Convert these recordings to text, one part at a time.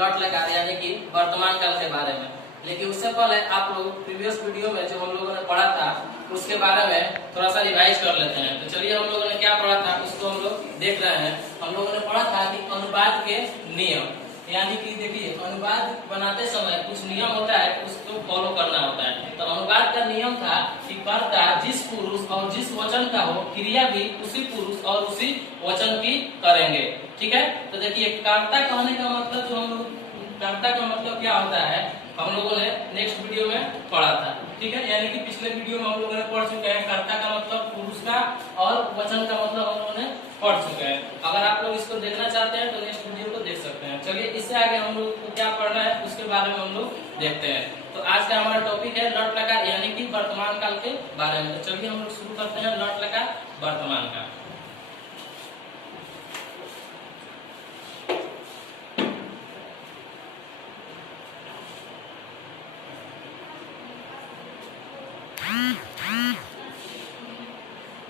लट लकार यानी कि वर्तमान काल के बारे में। लेकिन उससे पहले आप लोग प्रीवियस वीडियो में जो हम लोगों ने पढ़ा था उसके बारे में थोड़ा सा रिवाइज कर लेते हैं। तो चलिए हम लोगों ने क्या पढ़ा था उसको हम लोग देख रहे हैं। हम लोगों ने पढ़ा था कि अनुपात के नियम, यानी कि देखिए अनुपात बनाते समय कुछ नियम होता है उसको फॉलो करना होता है। तो अनुपात का नियम था कि कर्ता जिस पुरुष और जिस वचन का हो क्रिया भी उसी पुरुष और उसी वचन की करेंगे। ठीक है, तो देखिए कर्ता कहने का मतलब जो हम लोग कर्ता का मतलब क्या होता है हम लोगों ने नेक्स्ट वीडियो में पढ़ा था। ठीक है, यानी कि पिछले वीडियो में हम लोगों ने पढ़ चुके हैं कर्ता का मतलब पुरुष का और वचन का मतलब हम लोगों ने पढ़ चुके हैं। अगर आप लोग इसको देखना चाहते हैं तो नेक्स्ट वीडियो को देख सकते हैं। चलिए इससे आगे हम लोग को क्या पढ़ना है उसके बारे में हम लोग देखते हैं। तो आज का हमारा टॉपिक है लट लकार यानी कि वर्तमान काल के बारे में। तो चलिए हम लोग शुरू करते हैं लट लकार वर्तमान काल।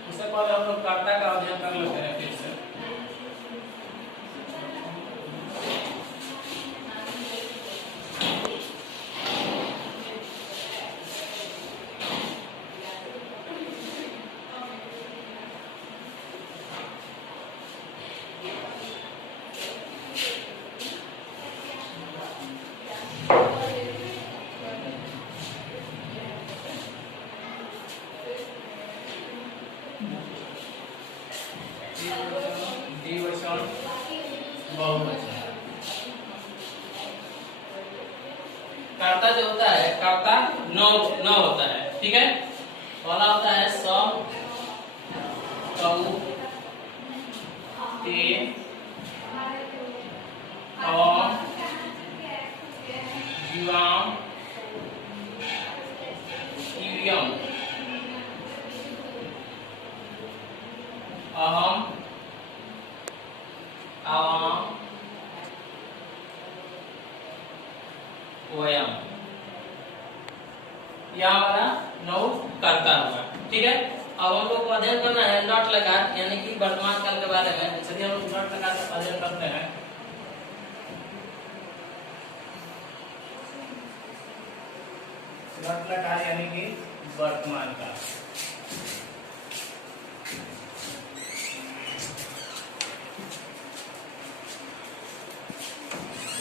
उससे पहले हम लोग कर्ता का अध्ययन कर लेते हैं फिर से। द्विवचन बहुवचन। कर्ता जो होता है कर्ता न होता है। ठीक है, पहला होता है सम, कऊ, ते, अवम, युवाम, इवियम, अहम, आवाम, वयम। यह हमारा 9 कर्ता हुआ। ठीक है, अब हम लोग को अध्ययन करना है लट लकार यानी कि वर्तमान काल के बारे में। चलिए हम लोग लट लकार का अध्ययन करते हैं। लट लकार यानी कि वर्तमान काल।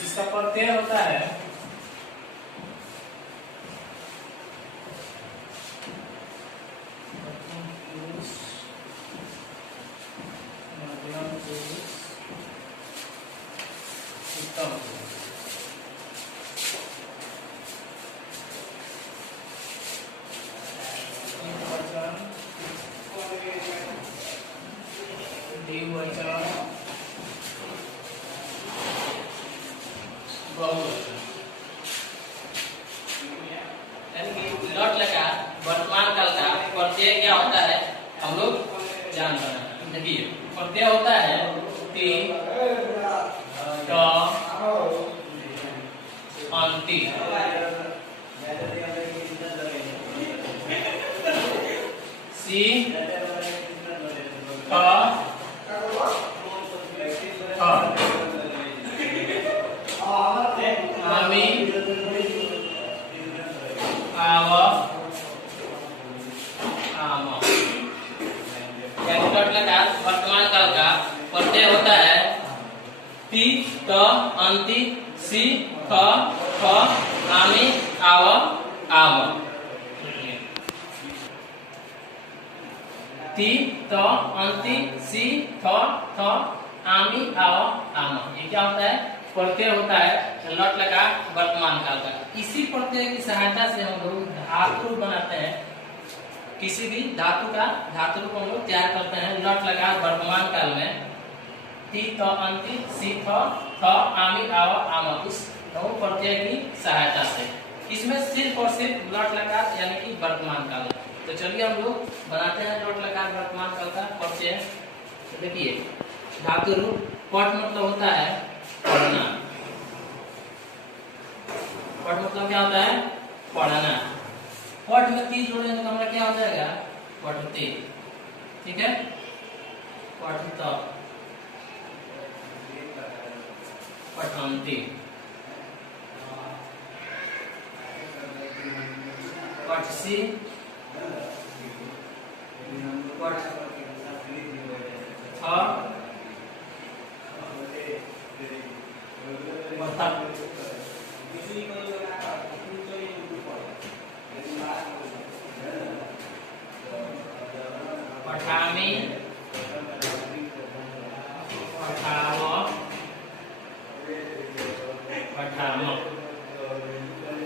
इसका प्रत्यय होता है पुरुष, मध्यम पुरुष, उत्तम पुरुष। एकवचन, द्विवचन, बहुवचन। यानी कि लट लकार वर्तमान काल का प्रत्यय क्या होता है हम लोग जान रहे हैं। देखिए प्रत्यय होता है ति, क, अंति, सी, ख, आमी, आव, आम। लट लकार वर्तमान काल का प्रत्यय होता है ति, त, अंति, सी, ख, आमी, आव, आम। ति, त, अंति, सी, ख, आमी, आव, आम। ये क्या होता है प्रत्यय होता है लट लकार वर्तमान काल का। इसी प्रत्यय की सहायता से हम लोग धातु रूप बनाते हैं। किसी भी धातु रूप हम लोग तैयार करते हैं लट लकार वर्तमान काल में। ति, त, अंति, सी, ख, आमी, आव, आम। इस दो प्रत्यय की सहायता से इसमें सिर्फ और सिर्फ लट लकार यानी कि वर्तमान काल। तो चलिए हम लोग बनाते हैं लट लकार वर्तमान काल का प्रत्यय। तो देखिए धातु रूप पट मतलब होता है पढ़ना। पट मतलब क्या होता है पढ़ना। पट में ती जोड़ेंगे तो हमारा क्या हो जाएगा पठते। ठीक है, पठत, पठन्ति। पटसी, पठ पठामी, पठाव, पठाम।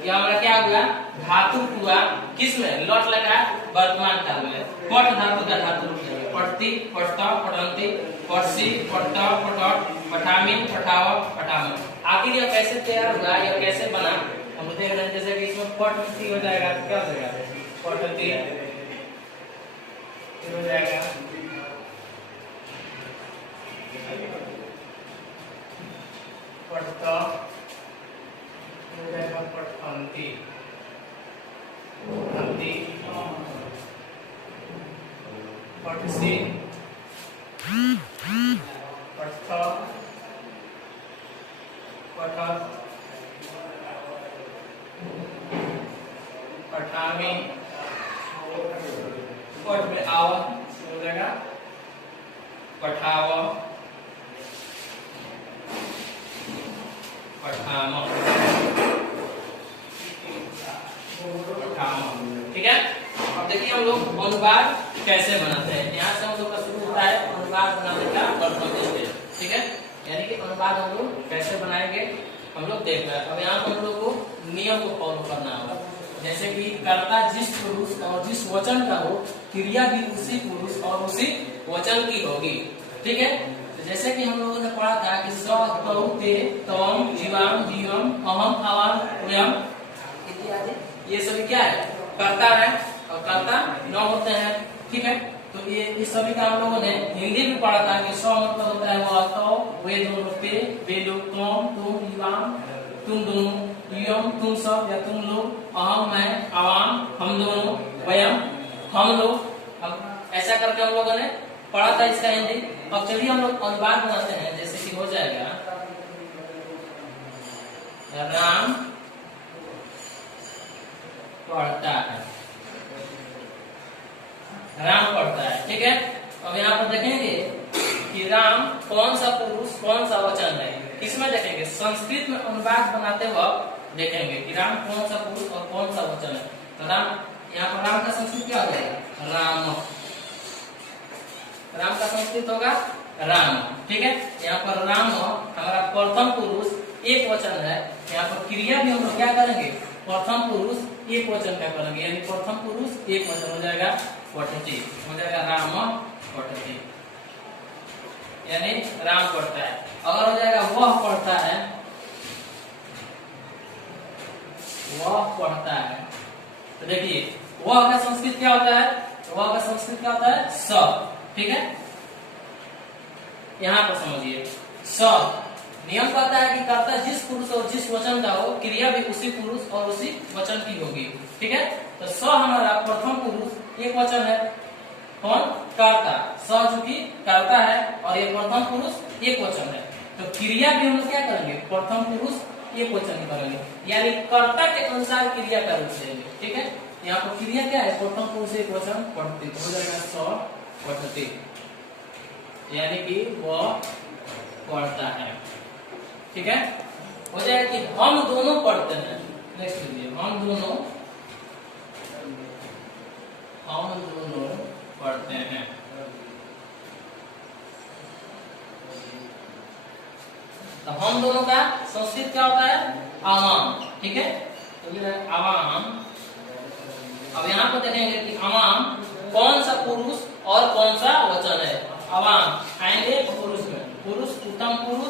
यह हमारा क्या हुआ? धातु हुआ किसमें? लट लगा वर्तमान काल में। पट धातु का धातु रूप है पठती, पठता, पठंती, पठसी, पठता, पठट, पठामिन, पठाव, पठाम। आखिर यह कैसे तैयार हुआ, यह कैसे बना? हम देख रहे हैं जैसे कि इसमें पठती हो जाएगा तो क्या हो जाएगा? पठती हो जाएगा, पठता हो जाएगा, पठंती, पठंती, पठसी, पठता, पठत, पठामी, पठ में आव हो जाएगा, पठाव, पठाम, पठाम। ठीक है, अब देखिए हम लोग अनुवाद कैसे बनाते हैं। यहाँ से हम लोग का शुरू होता है अनुवाद बनाने का प्रथम स्टेज। ठीक है, यानी कि अनुवाद हम लोग कैसे बनाएंगे हम लोग देख रहे हैं। अब यहाँ पर हम लोग को नियम को फॉलो करना होगा। जैसे कि कर्ता जिस पुरुष और जिस वचन का हो, क्रिया भी उसी पुरुष और उसी वचन की होगी। ठीक है, तो जैसे कि हम लोगों ने पढ़ा था कि स, तौ, ते, तम, जीवाम, जीवम, अहम, अवाम, वयम इत्यादि, ये सभी क्या है? कर्ता है और कर्ता न होते हैं। ठीक है, तो ये इस सभी का हम लोगों ने हिंदी में पढ़ा था कि स मतलब होता है वह, तौ वे दोनों, ते वे लोग, तुम तुम, जीवाम तुम दोनों, यम तुम सब या तुम लोग, अहम मैं, अवाम हम दोनों, वयम हम लोग। अब ऐसा करके हम लोगों ने पढ़ा था इसका हिंदी। अब चलिए हम लोग अनुवाद बनाते हैं। जैसे कि हो जाएगा राम पढ़ता है, राम पढ़ता है। ठीक है, अब यहाँ पर देखेंगे कि राम कौन सा पुरुष कौन सा वचन है। किसमें देखेंगे? संस्कृत में अनुवाद बनाते वक्त देखेंगे कि राम कौन सा पुरुष और कौन सा वचन है। तो राम, यहाँ पर राम का संस्कृत क्या हो जाएगा? राम। राम का संस्कृत होगा राम। ठीक है, यहाँ पर राम हमारा प्रथम पुरुष एक वचन है। यहाँ पर क्रिया भी हम लोग क्या करेंगे? प्रथम पुरुष एक वचन का करेंगे, यानी प्रथम पुरुष एक वचन हो जाएगा पठती, हो जाएगा राम पठती, यानी राम पढ़ता है। अगर हो जाएगा वह पढ़ता है, वह पढ़ता है, तो देखिए वह का संस्कृत क्या होता है? वह का संस्कृत क्या होता है? स। ठीक है, यहाँ पर समझिए स नियम कहता है कि कर्ता जिस पुरुष और जिस वचन का हो, क्रिया भी उसी पुरुष और उसी वचन की होगी। ठीक है, तो स हमारा प्रथम पुरुष एक वचन है। कौन? कर्ता। स जो कि कर्ता है और ये प्रथम पुरुष एक वचन है। तो क्रिया भी हम लोग क्या करेंगे? प्रथम पुरुष एक वचन करेंगे, यानी कर्ता के अनुसार क्रिया का रूप देंगे। ठीक है, यहाँ पर क्रिया क्या है? प्रथम पुरुष एक वचन पढ़ती, हो जाएगा स पढ़ती, यानी कि वह पढ़ता है। ठीक है, हो जाएगा कि हम दोनों पढ़ते हैं। नेक्स्ट लीजिए, हम दोनों पढ़ते हैं। तो हम दोनों का संस्कृत क्या होता है? आवाम। ठीक है, तो ये है आवाम। अब यहाँ पर देखेंगे कि आवाम कौन सा पुरुष और कौन सा वचन है। आवाम आएंगे पुरुष में, पुरुष उत्तम पुरुष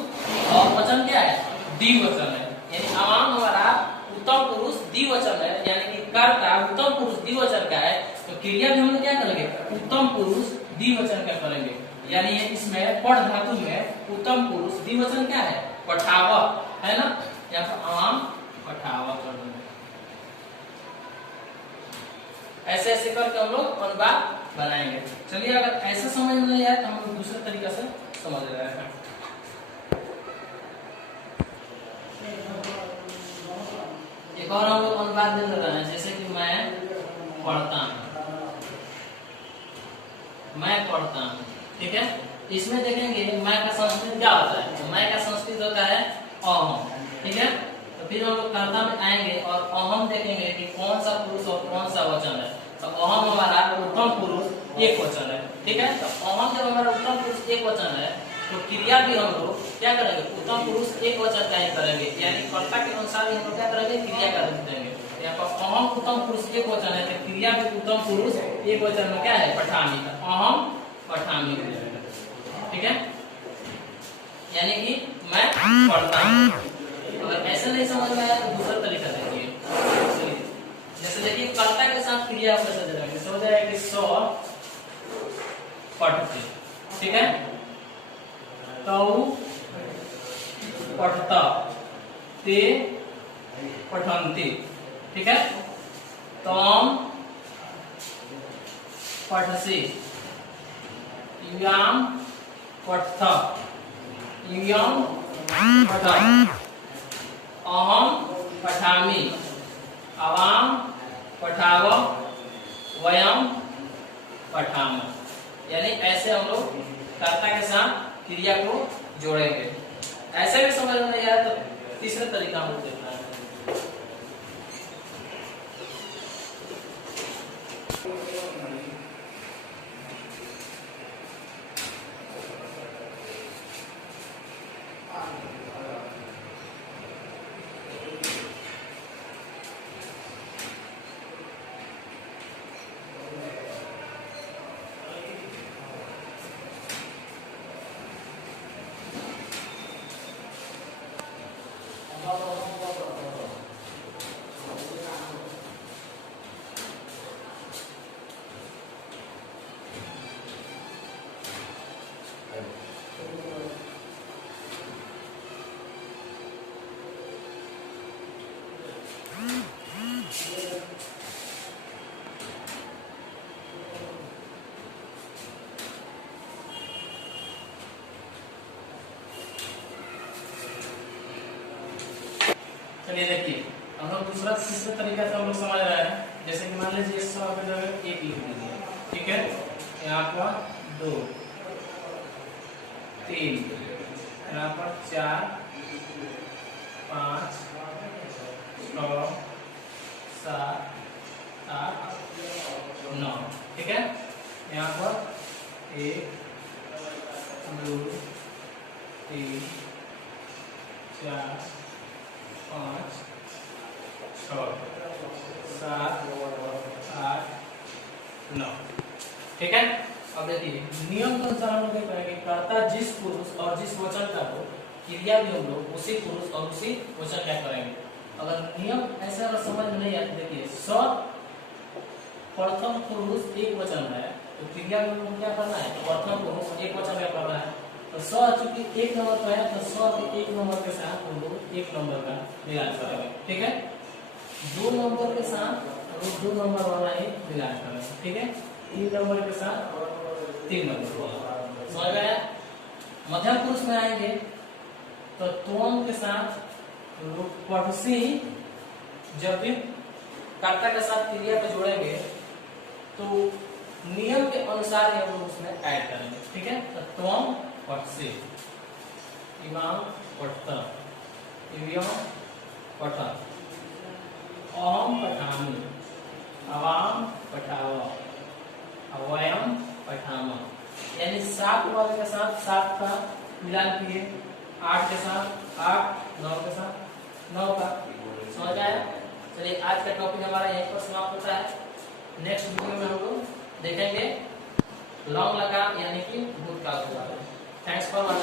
और वचन क्या है? द्विवचन है, यानी आवाम हमारा उत्तम पुरुष द्विवचन है, यानी कि कर्ता उत्तम पुरुष द्विवचन का है। तो क्रिया भी हम लोग क्या करेंगे? उत्तम पुरुष द्विवचन का करेंगे, यानी इसमें पढ़ धातु में उत्तम पुरुष द्विवचन क्या है? पठावा है ना, यहाँ पर आवाम पठावा कर देंगे। ऐसे ऐसे करके हम लोग अनुवाद बनाएंगे। चलिए, अगर ऐसा समझ में नहीं आए तो हम लोग दूसरे तरीके से समझ रहे हैं। एक और हम लोग अनुवाद दे रहे हैं, जैसे कि मैं पढ़ता हूँ, मैं पढ़ता हूँ। ठीक है, इसमें देखेंगे मैं का संस्कृत क्या होता है, तो मैं का संस्कृत होता है अहम। ठीक है, तो फिर हम लोग कर्ता में आएंगे और अहम देखेंगे कि कौन सा पुरुष और कौन सा वचन है। तो अहम हमारा उत्तम पुरुष एक वचन है। ठीक है, तो अहम जब हमारा उत्तम पुरुष एक वचन है तो क्रिया भी हम लोग क्या करेंगे, उत्तम पुरुष एक वचन का ही करेंगे, यानी कर्ता के अनुसार हम लोग क्या करेंगे, क्रिया का रूप देंगे। यहाँ पर अहम उत्तम पुरुष एक वचन है, तो क्रिया भी उत्तम पुरुष एक वचन में क्या है, पठामी का, अहम पठामी। ठीक है, यानी कि मैं पढ़ता हूँ। अगर ऐसा नहीं समझ में आया तो दूसरा तरीका देखिए। जैसे देखिए कर्ता के साथ क्रिया कैसे दे देंगे, हो जाएगा कि स पठते। ठीक है, तौ पठता, ते पठन्ति। ठीक है, तम पठसि, युयाम पठथ, यूयम पठत्, अहम पठामि, आवाम पठाव, वयम पठाम। यानी ऐसे हम लोग कर्ता के साथ क्रिया को जोड़ेंगे। ऐसे भी समझ में नहीं आया तो तीसरे तरीका हम लोग देखना है। चलिए देखिए, अब हम दूसरा तीसरे तरीका से हम लोग समझ रहे हैं। जैसे कि मान लीजिए 100 की जगह 1 लिख दीजिए। ठीक है, यहाँ पर 2, 3, यहाँ पर 4, 5, 6, 7, 8, 9। ठीक है, यहाँ पर 1, 2, 3, 4, 5, 6, 7, 8, 9। ठीक है, अब देखिए नियम के अनुसार हम लोग क्या करेंगे, कर्ता जिस पुरुष और जिस वचन का हो, क्रिया भी हम लोग उसी पुरुष और उसी वचन का करेंगे। अगर नियम ऐसा अगर समझ में नहीं आता, देखिए स प्रथम पुरुष एक वचन है तो क्रिया में हम क्या करना है, प्रथम पुरुष एक वचन का करना है। तो स चूंकि 1 नंबर पर है तो स के 1 नंबर के साथ हम लोग 1 नंबर का मिलान करेंगे। ठीक है, 2 नंबर के साथ हम लोग 2 नंबर वाला ही मिलान करेंगे। ठीक है, 3 नंबर के साथ 3 नंबर वाला। समझ में आया? मध्यम पुरुष में आएंगे तो त्वम के साथ हम लोग पठसी, जब भी कर्ता के साथ क्रिया को जोड़ेंगे तो नियम के अनुसार हम लोग उसमें ऐड करेंगे। ठीक है, तो त्वम पठसी, इमाम पठता, इव्यम पठत, अहम पठामि, आवाम पठाव, वयम पठामा। यानी 7 वाले के साथ 7 का मिलान किए, 8 के साथ 8, 9 के साथ 9 का। समझ आया? चलिए आज का टॉपिक हमारा यहीं पर समाप्त होता है। नेक्स्ट वीडियो में हम लोग देखेंगे लॉन्ग लगा यानी कि भूतकाल के बारे में। Thanks for watching.